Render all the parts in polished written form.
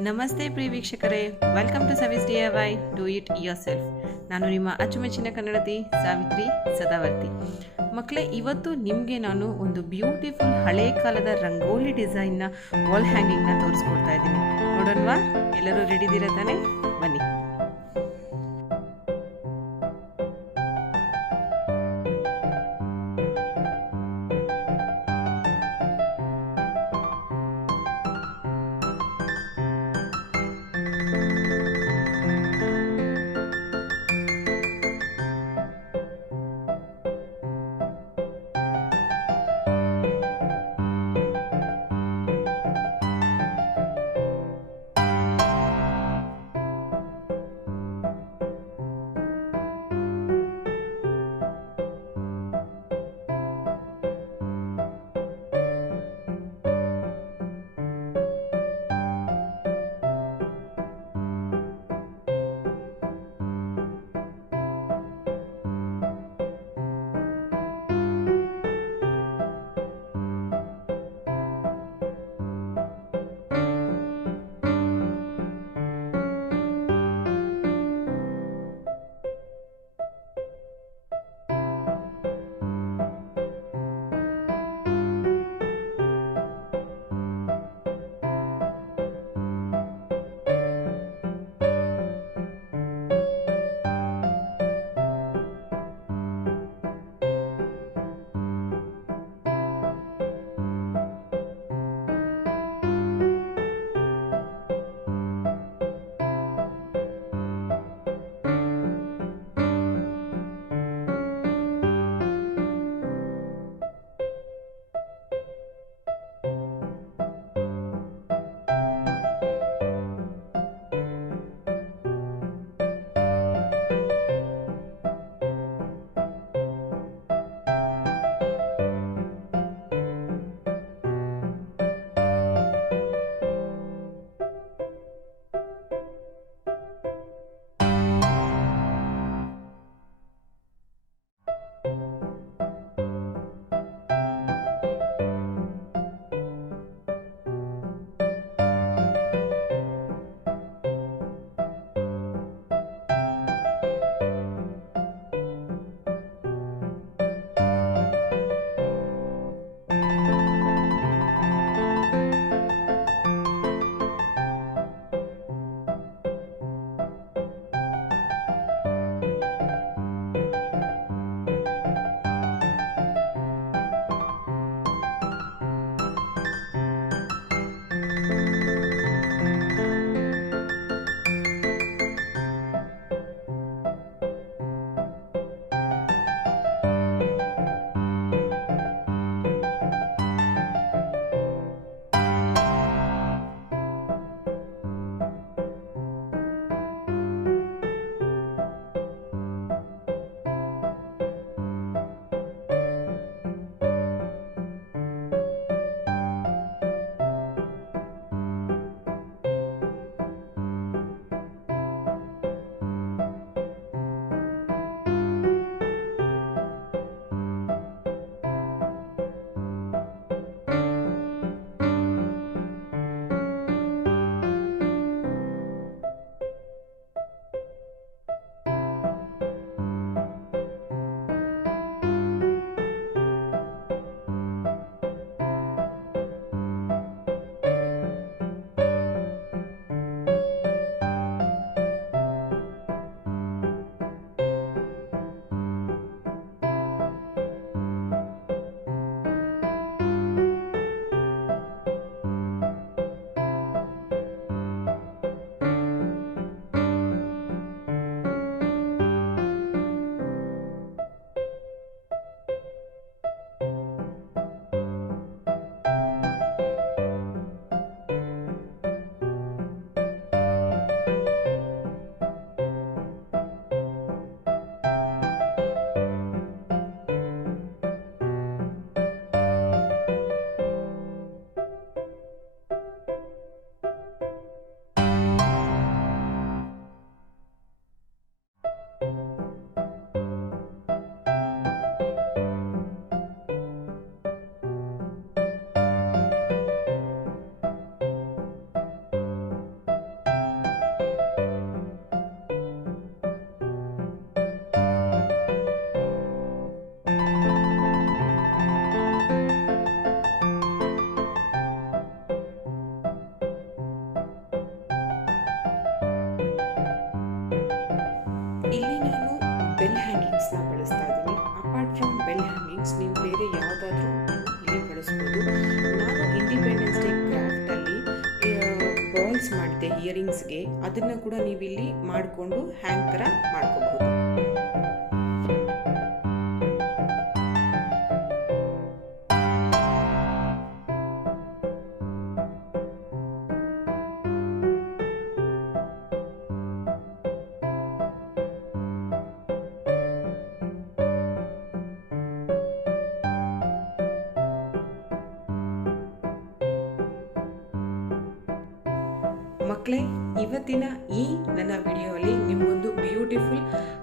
ನಮಸ್ತೆ ಪ್ರಿಯ ವೀಕ್ಷಕರೇ, welcome to Savi's DIY do it yourself. ನಾನು ನಿಮ್ಮ ಅಚ್ಚುಮೆಚ್ಚಿನ ಕನ್ನಡತಿ ಸಾವಿತ್ರಿ ಸದಾವರ್ತಿ. ಮಕ್ಕಳೇ, ಇವತ್ತು ನಿಮಗೆ ನಾನು ಒಂದು ಬ್ಯೂಟಿಫುಲ್ ಹಳೆ ಕಾಲದ ರಂಗೋಲಿ ಡಿಸೈನ್ನ ವಾಲ್ ಹ್ಯಾಂಗಿಂಗ್ನ ತೋರಿಸ್ಕೊಡ್ತಾ ಇದ್ದೀನಿ. ನೋಡೋಣವಾ? ಎಲ್ಲರೂ ರೆಡಿ ಇದ್ದೀರಾ ತಾನೇ? ಬನ್ನಿ. ಬೆಲ್ ಹ್ಯಾಂಗಿಂಗ್ಸ್ನ ಬಳಸ್ತಾ ಇದ್ದೀನಿ. ಅಪಾರ್ಟ್ ಫ್ರಮ್ ಬೆಲ್ ಹ್ಯಾಂಗಿಂಗ್ಸ್ ನೀವು ಬೇರೆ ಯಾವುದಾದ್ರೂ ಇಲ್ಲಿ ಬಳಸ್ಬೋದು. ನಾನು ಇಂಡಿಪೆಂಡೆನ್ಸ್ ಡೇ ಕ್ರಾಫ್ಟಲ್ಲಿ ಬಾಲ್ಸ್ ಮಾಡಿದ್ದೆ ಇಯರಿಂಗ್ಸ್ಗೆ, ಅದನ್ನು ಕೂಡ ನೀವು ಇಲ್ಲಿ ಮಾಡಿಕೊಂಡು ಹ್ಯಾಂಗ್ ಥರ ಮಾಡ್ಕೋಬಹುದು. ಮಕ್ಕಳೇ, ಇವತ್ತಿನ ಈ ನನ್ನ ವಿಡಿಯೋಲಿ ನಿಮಗೊಂದು ಬ್ಯೂಟಿಫುಲ್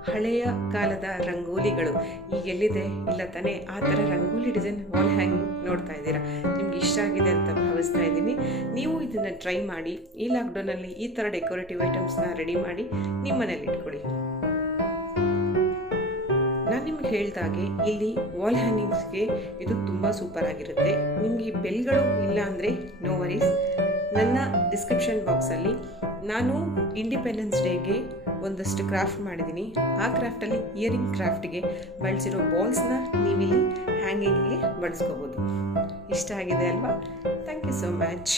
ಹಳೆಯ ಕಾಲದ ರಂಗೋಲಿಗಳು ಈಗ ಎಲ್ಲಿದೆ ಇಲ್ಲ ತಾನೇ, ಆ ಥರ ರಂಗೋಲಿ ಡಿಸೈನ್ ವಾಲ್ ಹ್ಯಾಂಗ್ ನೋಡ್ತಾ ಇದ್ದೀರಾ. ನಿಮ್ಗೆ ಇಷ್ಟ ಆಗಿದೆ ಅಂತ ಭಾವಿಸ್ತಾ ಇದ್ದೀನಿ. ನೀವು ಇದನ್ನು ಟ್ರೈ ಮಾಡಿ. ಈ ಲಾಕ್ಡೌನಲ್ಲಿ ಈ ಥರ ಡೆಕೋರೇಟಿವ್ ಐಟಮ್ಸ್ನ ರೆಡಿ ಮಾಡಿ ನಿಮ್ಮ ಮನೇಲಿ ಇಟ್ಕೊಳ್ಳಿ. ನಾನು ನಿಮ್ಗೆ ಹೇಳ್ದಾಗೆ ಇಲ್ಲಿ ವಾಲ್ ಹ್ಯಾಂಗಿಂಗ್ಸ್ಗೆ ಇದು ತುಂಬ ಸೂಪರ್ ಆಗಿರುತ್ತೆ. ನಿಮಗೆ ಈ ಬೆಲ್ಗಳು ಇಲ್ಲ ಅಂದರೆ ನೋ ವರೀಸ್. ನನ್ನ ಡಿಸ್ಕ್ರಿಪ್ಷನ್ ಬಾಕ್ಸಲ್ಲಿ ನಾನು ಇಂಡಿಪೆಂಡೆನ್ಸ್ ಡೇಗೆ ಒಂದಷ್ಟು ಕ್ರಾಫ್ಟ್ ಮಾಡಿದ್ದೀನಿ. ಆ ಕ್ರಾಫ್ಟಲ್ಲಿ ಇಯರಿಂಗ್ ಕ್ರಾಫ್ಟ್ಗೆ ಬಳಸಿರೋ ಬಾಲ್ಸ್ನ ನೀವಿಲ್ಲಿ ಹ್ಯಾಂಗಿಂಗಿಗೆ ಬಳಸ್ಕೋಬೋದು. ಇಷ್ಟ ಆಗಿದೆ ಅಲ್ವಾ? Thank you so much.